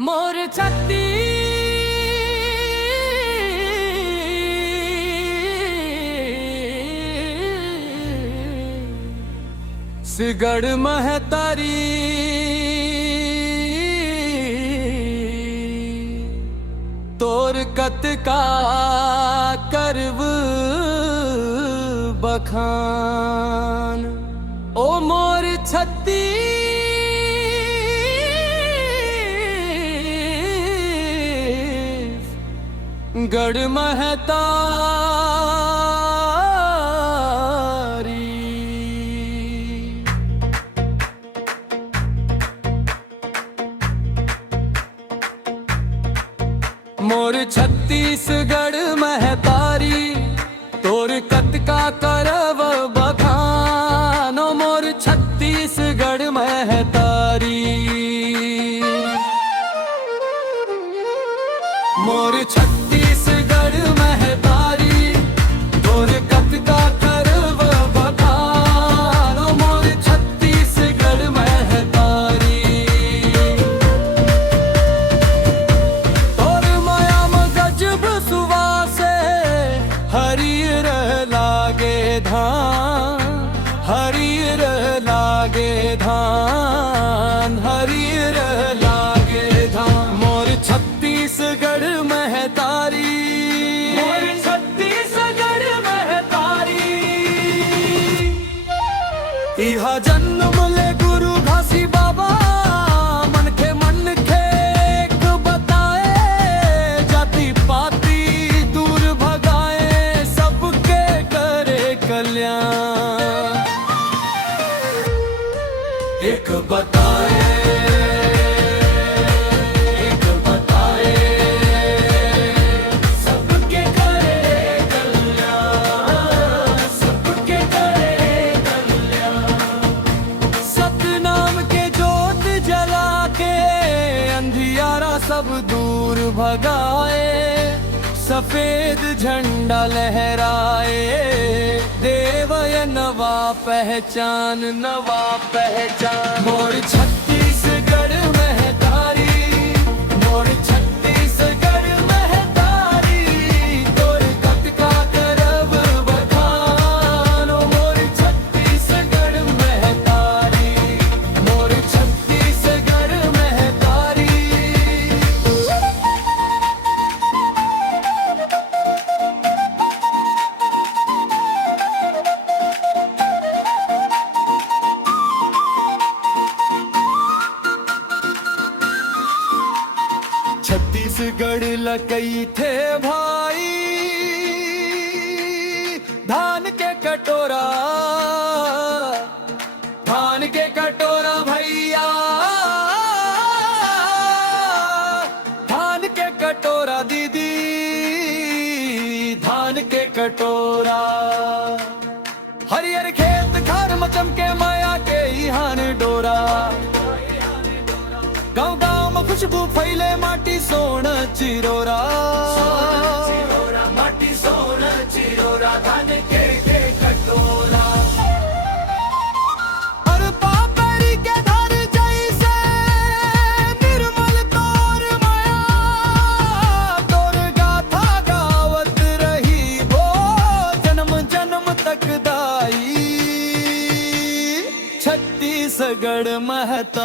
मोर छत्तीसगढ़ महतारी तोर कत का करव बखान। ओ मोर छत्तीसगढ़ महतारी मोर छत्तीसगढ़ महतारी तोर कत का करव बखान। ओ मोर छत्तीसगढ़ महतारी मोर छत्तीसगढ़ महतारी तोर कत का करव बखान। ओ मोर छत्तीसगढ़ महतारी तोर माया गजब सुवासे हरियर लागे धान, हरियर लागे धान, हरियर लागे धान। मोर छत्तीसगढ़ महतारी मोर छत्तीसगढ़ महतारी इहा जन्म ले गुरु घासी बाबा मन के एक बताए जाति पाति दूर भगाए सबके करे कल्याण। एक बताए सबके करे कल्याण, सबके करे कल्याण। सतनाम के जोत जला के अंधियारा सब दूर भगाए सफेद झंडा लहराए देवय नवा पहचान, नवा पहचान। मोर छत्तीसगढ़ महतारी मोर छत्तीसगढ़ महतारी तोर कत का करव बखान। ओ मोर छत्तीसगढ़ महतारी मोर छत्तीसगढ़ महतारी छत्तीसगढ़ लकई थे भाई धान के कटोरा, धान के कटोरा भैया धान के कटोरा दीदी, धान के कटोरा। हरियर खेत घर मचम के माया के इहान डोरा। गाँव गाँव में खुशबू फैले माटी सोन चिरोरा, माटी सोन चिरोरा धान के कटोरा। और पापरी के धर जैसे निर्मल तोर माया तोर गाथा गावत रही वो जन्म जन्म तक दाई। छत्तीसगढ़ महतारी